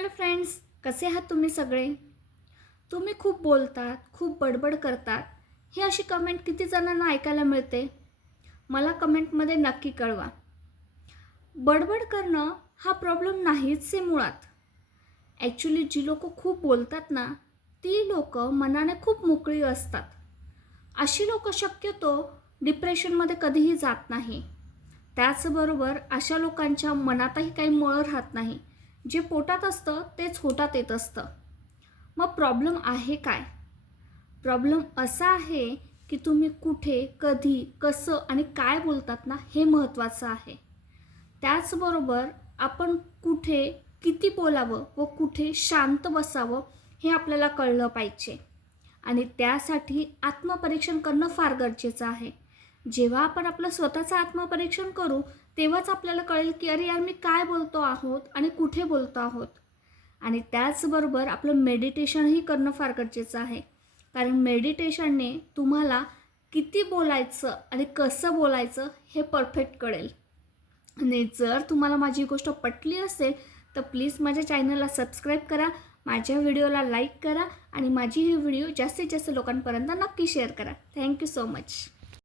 Hello friends, कसे आहात तुम्ही सगळे? तुम्ही खूप बोलतात, खूप बडबड करतात, ही अशी कमेंट किती जणांना ऐकायला मिळते? मला कमेंटमध्ये नक्की कळवा. बडबड करणं हा प्रॉब्लेम नाहीच आहे मुळात. ॲक्च्युली जी लोकं खूप बोलतात ना, ती लोकं मनाने खूप मोकळी असतात. अशी लोकं शक्यतो डिप्रेशनमध्ये कधीही जात नाही. त्याचबरोबर अशा लोकांच्या मनातही काही मळ राहत नाही. जे पोटात असतं तेच होठात येत असतं. मग प्रॉब्लेम आहे काय? प्रॉब्लेम असा आहे की तुम्ही कुठे, कधी, कसं आणि काय बोलतात ना, हे महत्त्वाचं आहे. त्याचबरोबर आपण कुठे, किती बोलावं व कुठे शांत बसावं हे आपल्याला कळलं पाहिजे. आणि त्यासाठी आत्मपरीक्षण करणं फार गरजेचं आहे. जेव्हा आपण आपलं स्वतःचं आत्मपरीक्षण करू, तेव्हाच आपल्याला कळेल की अरे यार, मी काय बोलतो आहोत आणि कुठे बोलतो आहोत. आणि त्याचबरोबर आपलं मेडिटेशनही करणं फार गरजेचं आहे. कारण मेडिटेशनने तुम्हाला किती बोलायचं आणि कसं बोलायचं हे परफेक्ट कळेल. आणि जर तुम्हाला माझी गोष्ट पटली असेल तर प्लीज माझ्या चॅनलला सबस्क्राईब करा, माझ्या व्हिडिओला लाईक करा आणि माझी ही व्हिडिओ जास्तीत जास्त लोकांपर्यंत नक्की शेअर करा. Thank you so much.